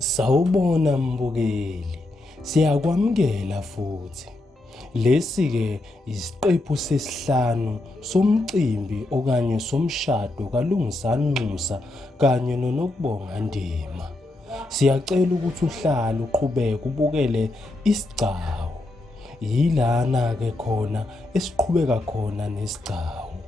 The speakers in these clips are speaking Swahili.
Sawubona mbukeli, siyakwamukela futhi. Lesi-ke isiqephu sesihlanu somcimbi okanye somshado kaLungisani Nxusa kanye noNokubonga Ndima. Siyacela ukuthi uhlale uqhubeke ubukele isigcawu. Yilana-ke khona esiqhubeka khona nesigcawu.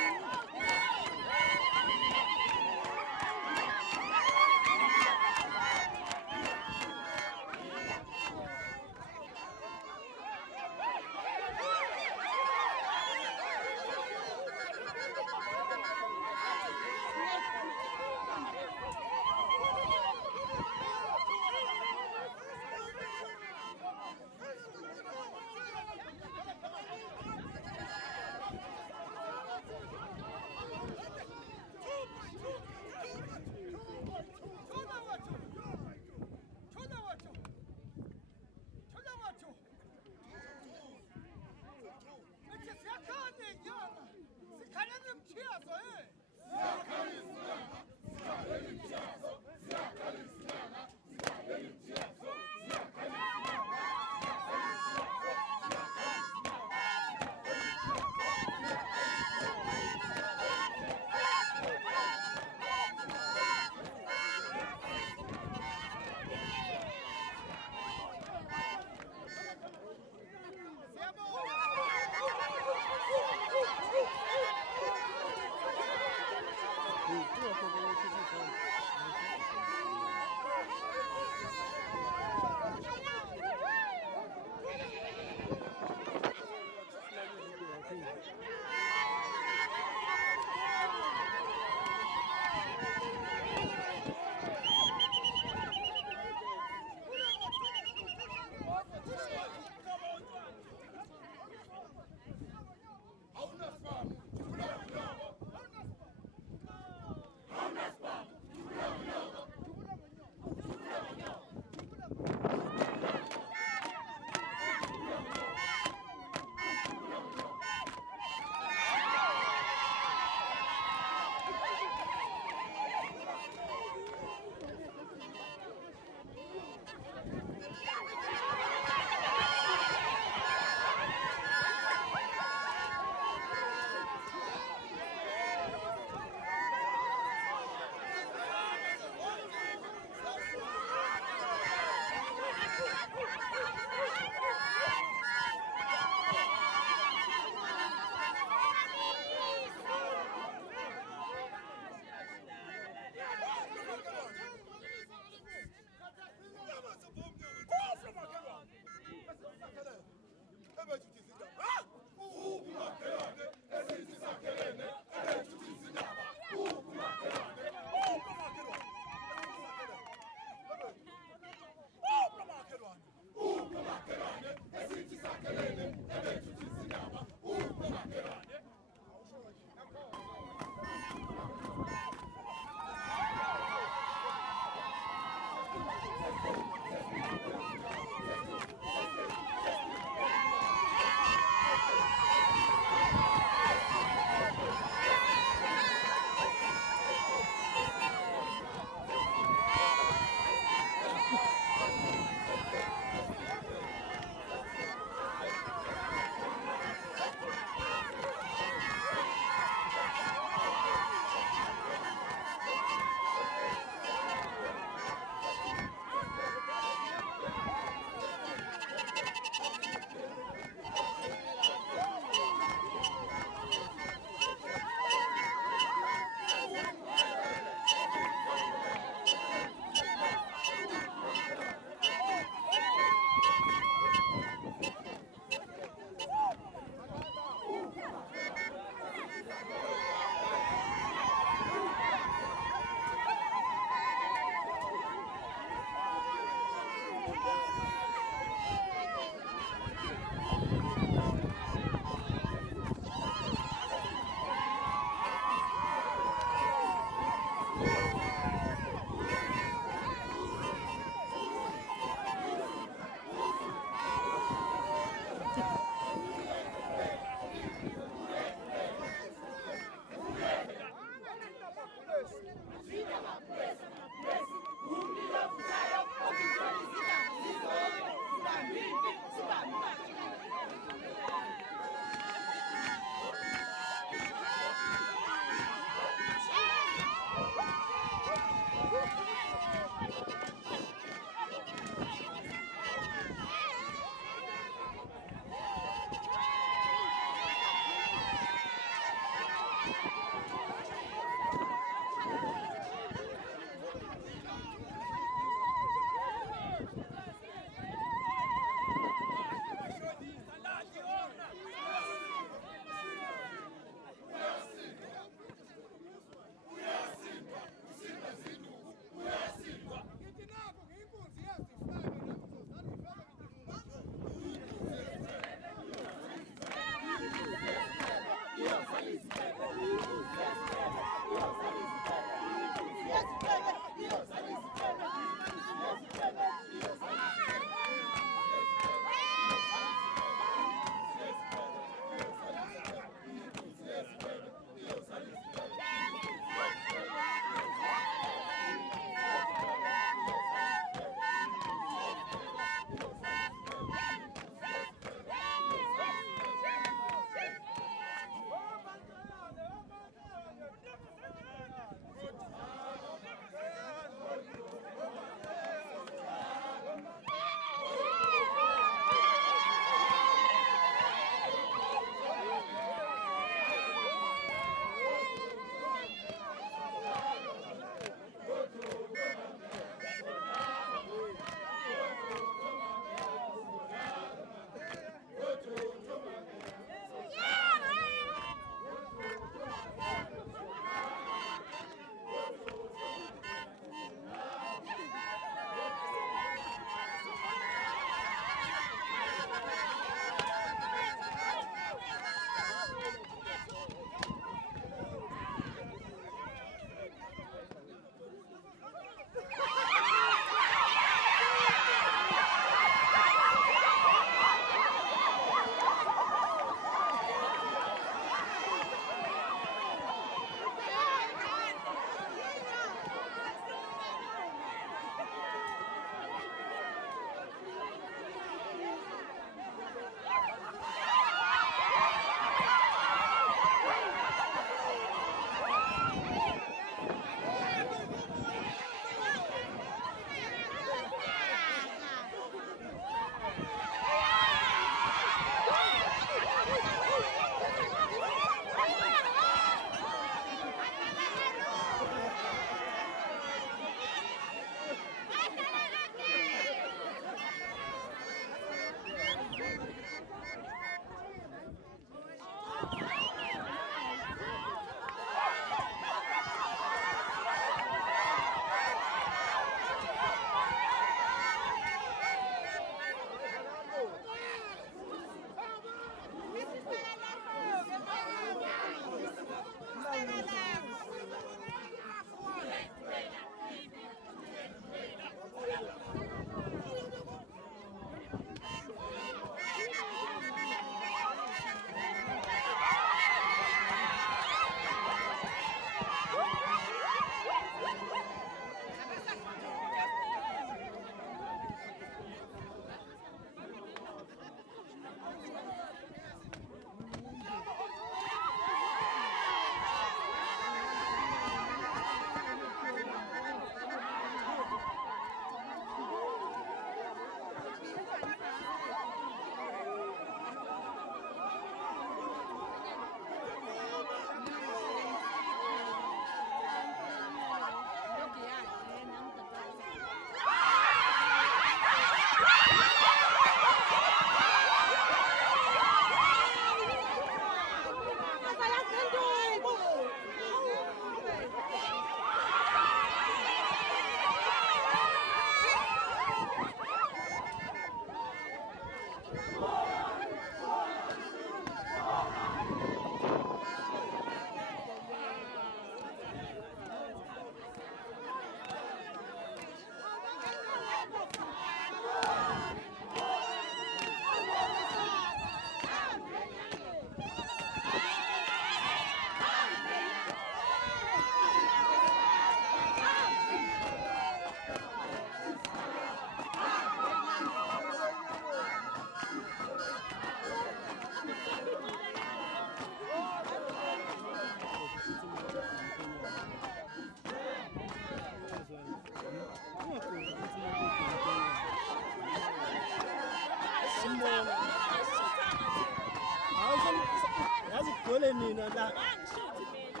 nina la. Angishuthi mina.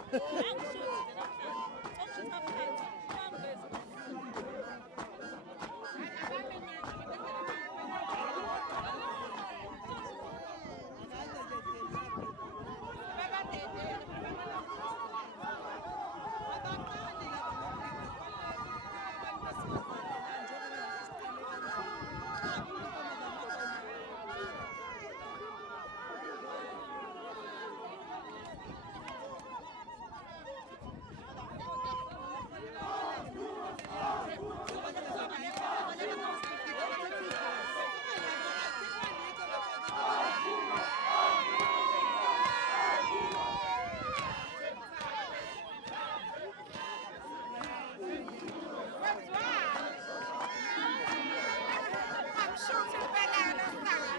Angishuthi mina. Okushutha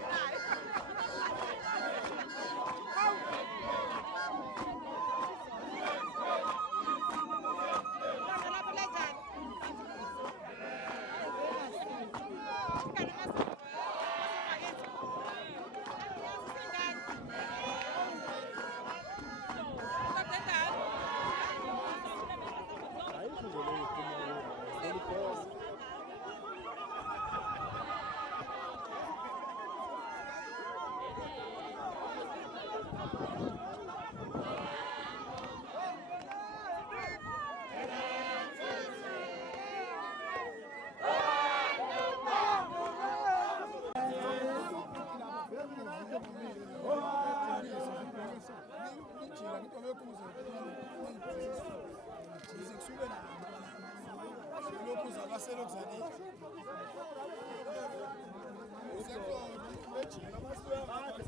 phansi.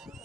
Angivezi.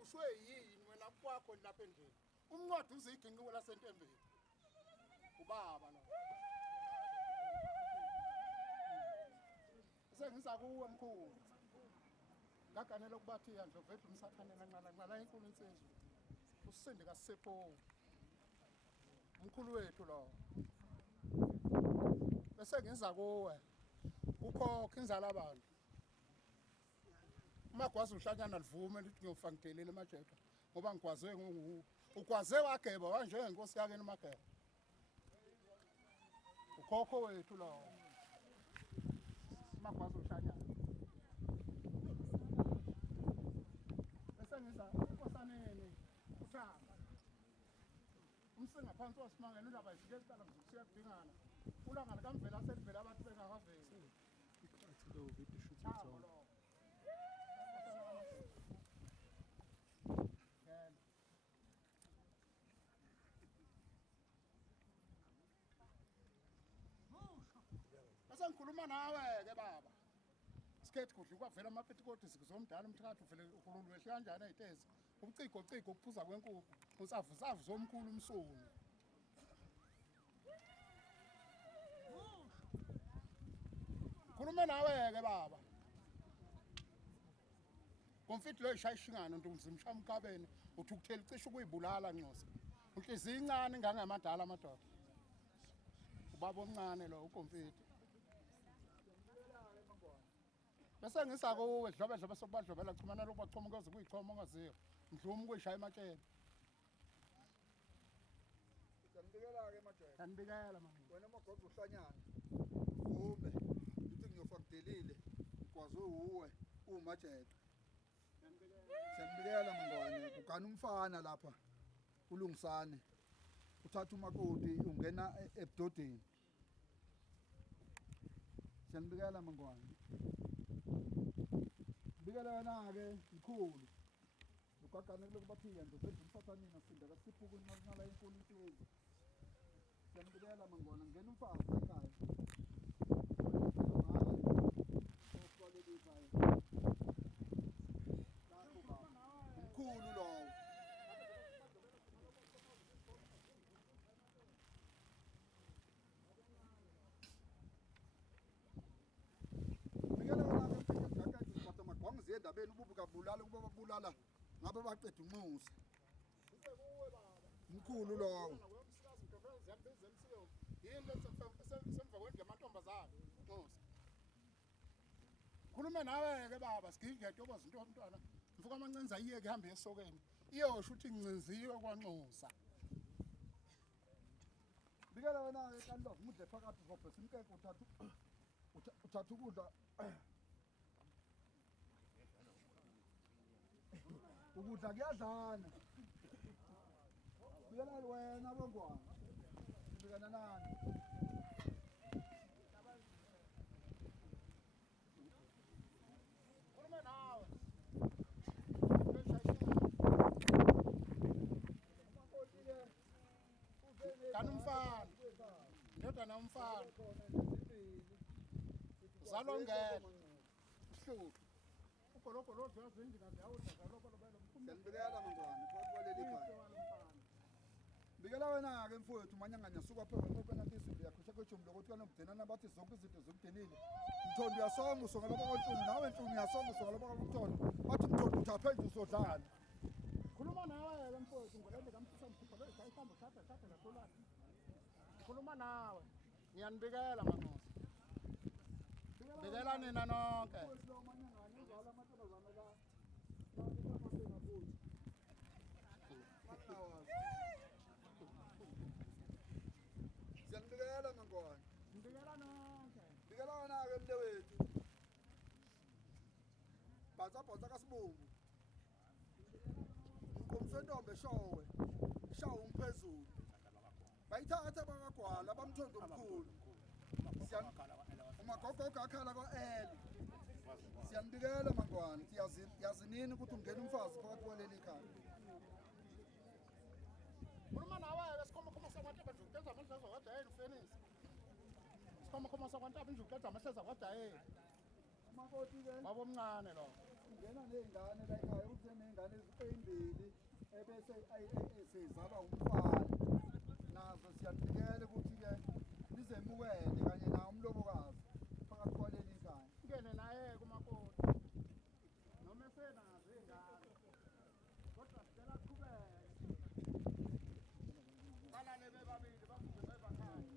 Ushwe yini wena kwakho lapha endlini? Umncwadi uziginqiwe lasentembeni. Ubaba lo. Sengiza kuwe mkhulu. Ngaganela ukubathi yandlo vethu umsathane kancane inkulu insizwe. Usinde kaSipho. Umkhulu wethu lo. Bese ngiza kuwe. Ukhokha inzala abantu. Magwazi uhlanyana livume lithi ngiyofa ngidelele emajeka ngoba ngigwazwe nguhu. Ugwaze wageba wanje ngenkosi yake emageba. Ukhokho wethu lo. Magwazi uhlanyana. Bese ngiza enkosaneni uthamba. Umsinga phansi wasimangela indaba isike esiqala ngisiya kudingana. Ulanga likamvela selivela abantu bengakaveli. Ikhathi lo vithi shutha. Bese ngikhuluma nawe ke baba. Sikhethi kudla kwavela amapetikoti sikuzomdala umthakathi uvele ukhululwe ehle kanjani ezitezi. Ubuciko ukuphuza kwenkukhu. Usavusavu zomkhulu umsoni. Khuluma nawe ke baba. Konfit lo ishayishingana ntomzimsha umkabeni uthi ukuthela cishe ukuyibulala Nxosa. Unhliziyo incane ngangamadala amadoda. Ubaba omncane lo ukonfit. Bese ngisako kuwe dlobedlobe sokubadlobela chumana lokubachomokeza kuyichoma ongaziyo. Mdlumi kuyishaya ematsheni. Ngibikela ke majeke. Kanibikela mama. Wena magogo uhlanyana. Ume. Uthi ngiyofa kudelile. Kwazwe uwe umajeke. Siyambikela mangwane kugana umfana lapha ulungisane uthatha umakoti ungena ebudodeni siyambikela mangwane bikela wena ke mkhulu ugagana lokubaphika nje bese umsathanini asinda kasiphuku inqala inkulu insizwe siyambikela mangwane ngena umfazi ekhaya mkhulu lowo magwangiziye endabeni ububuka bulala ukuba babulala ngabe baqeda unxusa mkhulu lowo semva kwendle amantombazane Nxosa. Khulume nawe ke baba sigigede okwazi into yomntwana. Mfuka amancenza iyeke ihambe esokeni. Iyosho ukuthi ngincinziwe kwaNxosa. bikela wena ke kanti ngudle phakathi ngobhe simkeke uthatha ukudla ukudla kuyadlana bikela wena bongwana bikana nani Khulume nawe. Kanumfana. Ndodana umfana. Zalongela. Hluku. Ugoloko lo dzazingi kazi awudla zaloko lobelo mkhulu. siyambikela mangwane kwaleli khaya bikela wena ke mfowethu manyanganya suka phela ngokena izinto yakho shekojumlo ukuthi kanobudena nabathi zonke izinto zokudelile mthondo uyasonga usongela bakwanhlunu nawe enhlunu uyasonga usongela bakwanhlunu bathi mthondo uthaphe nje usodlala Khuluma uthathe lasolwadi ngikhuluma nawe ngiyanibikela manqosa bikela nina nonke siyanibikela mangwane ngibikela nonke bikela wona-ke mle wethu bhatsabhatsa kasibungu ngumfentombe eshowe ishawe umphezulu bayithatha bakagwala bamthondo omkhulu umagogogo akhala kwa-ele siyanibikela mangwane yazi nini ukuthi ungena umfazi phakathi kwaleli khaya khuluma nawe-ke sikhomakhoma sakwantaba nje ukukenza amahleza kwadayeni ufenisi sikhomakhoma sakwantaba nje ukukenza amahleza kwadayeni umakoti-ke babomncane lo ungena ney'ngane la ekhaya uthe ney'ngane ezimbili ebese sezalwa umfana nazo siyanibikela ukuthi-ke nizemukele kanye nawo umlobokazi phakathi kwaleli khaya ngene naye-ke umakoti noma esenazo iy'ngane kodwa sicela aqhubeke balale bebabili bavuke bebakhaya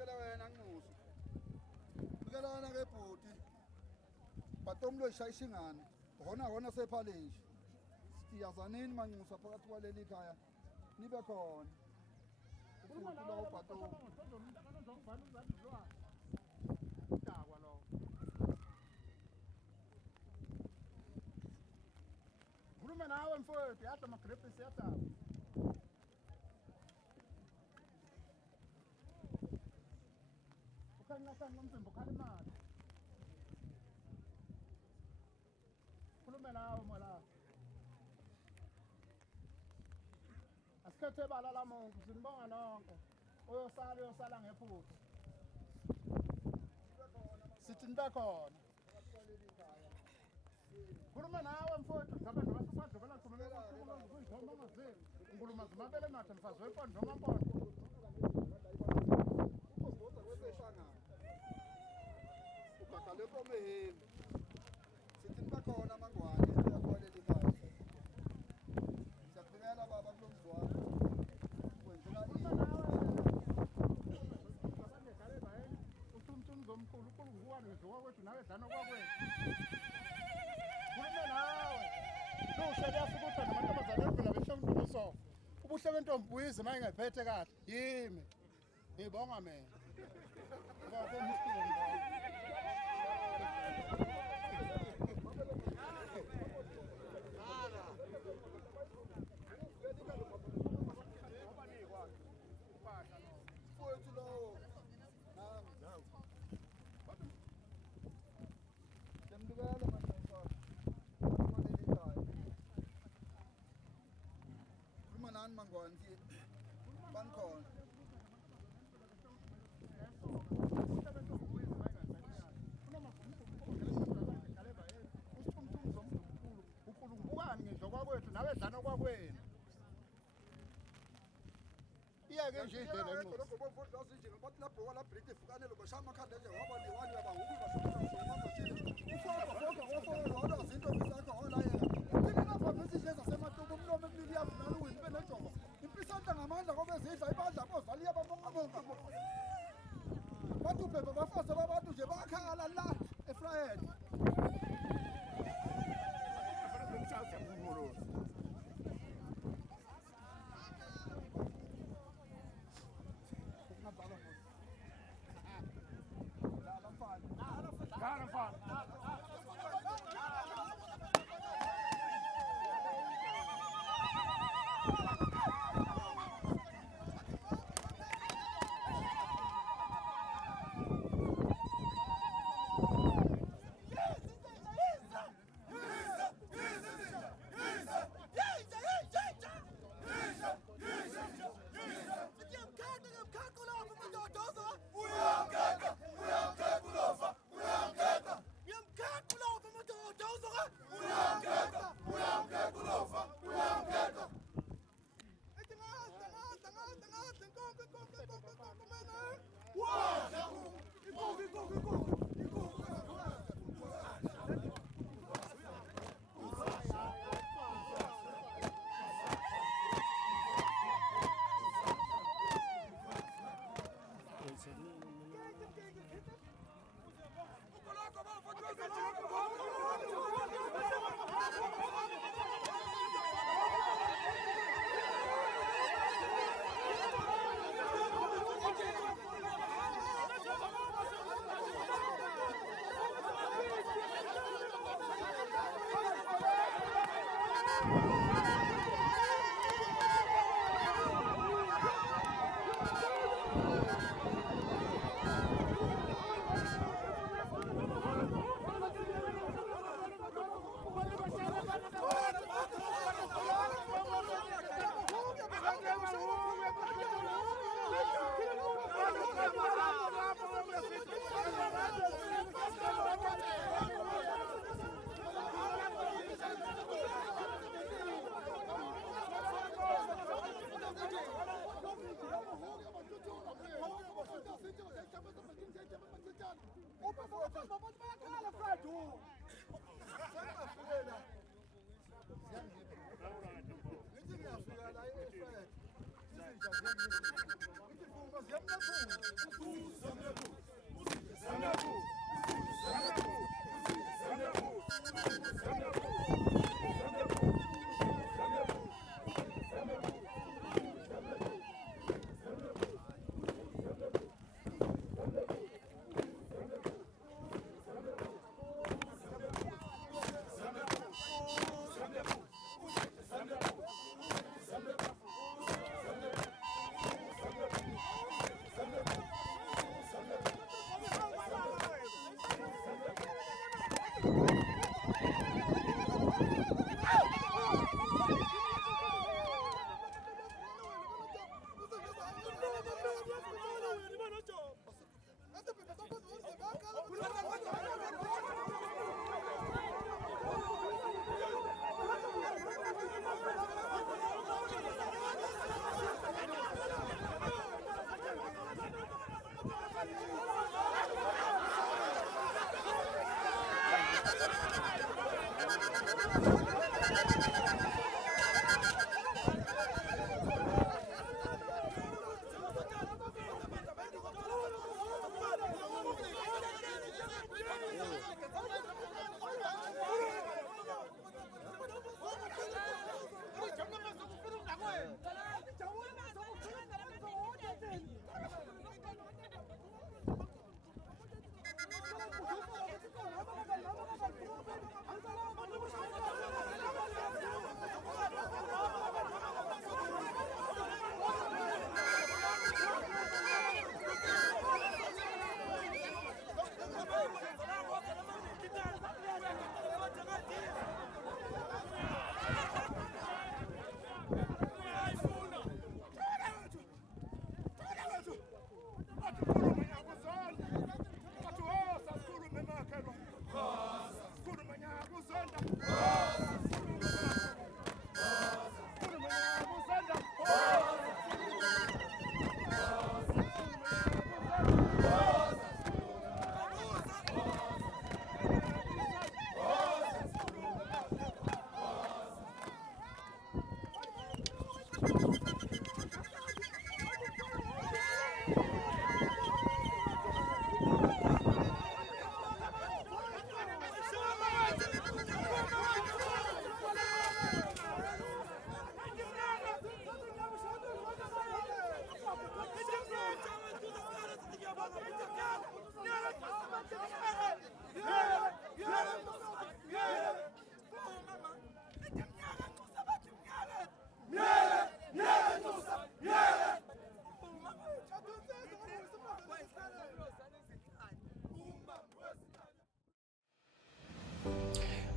bikela wena nxusu bikela wena-ke bhuti batomlo ishayisha ingane hona sephalishi siyazanini manxusa phakathi kwaleli khaya nibe khona ubhuti lowo bhatomu udakwa lo khulume nawe mfowethu yadla amagrebhisi yadaba ukhanqakanqa umzimba ukhala imali khulume nawe molapha asikhethe ibala lamuntu sinibonga nonke uyosala ngephutha sithi nibe khona khulume nawe mfowethu ngabe nabasafadlobela kuyithoma angazini ngikhuluma zimabele makhe mfazi wempondo ngampondo ugagale nkomo ehembe sithi nibe khona mangwane phakathi kwaleli khaya siyakubikela baba kulo mzi wakho wenzela uthumthumzomkhulu ukhulu nguwani wedliwa kwethu nawe dlana kwakwethu khulume nawe luhle liyafukutha namantombazane elivela behlonguliso ubuhle bentombi buyize uma ingephethe kahle yimi ngibonga mina mfowethu lowo siyambikela manxusa kwaleli khaya khuluma nani mangwane banikhona ukhulumbukani ngidlo kwakwethu nawe dlana kwakwenu iyake nje idlela enxusa bathi labhoka labhriti fukanelo bashaya amakhanda nje waba newani yabanguku zinto zakho holayena thina zasematuba umlomo emibili yavunala uwini benejova impisanta ngamandla kobezidla ibadla bozali yababongabonga bathi ubhebhe bafazi babantu nje bakhala la efrayed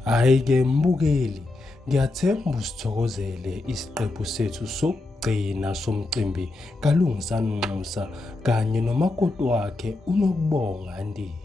Hhayi-ke mbukeli, ngiyathemba usithokozele isiqephu sethu sokugcina somcimbi kaLungisani Nxusa kanye nomakoti wakhe uNokubonga Ndini.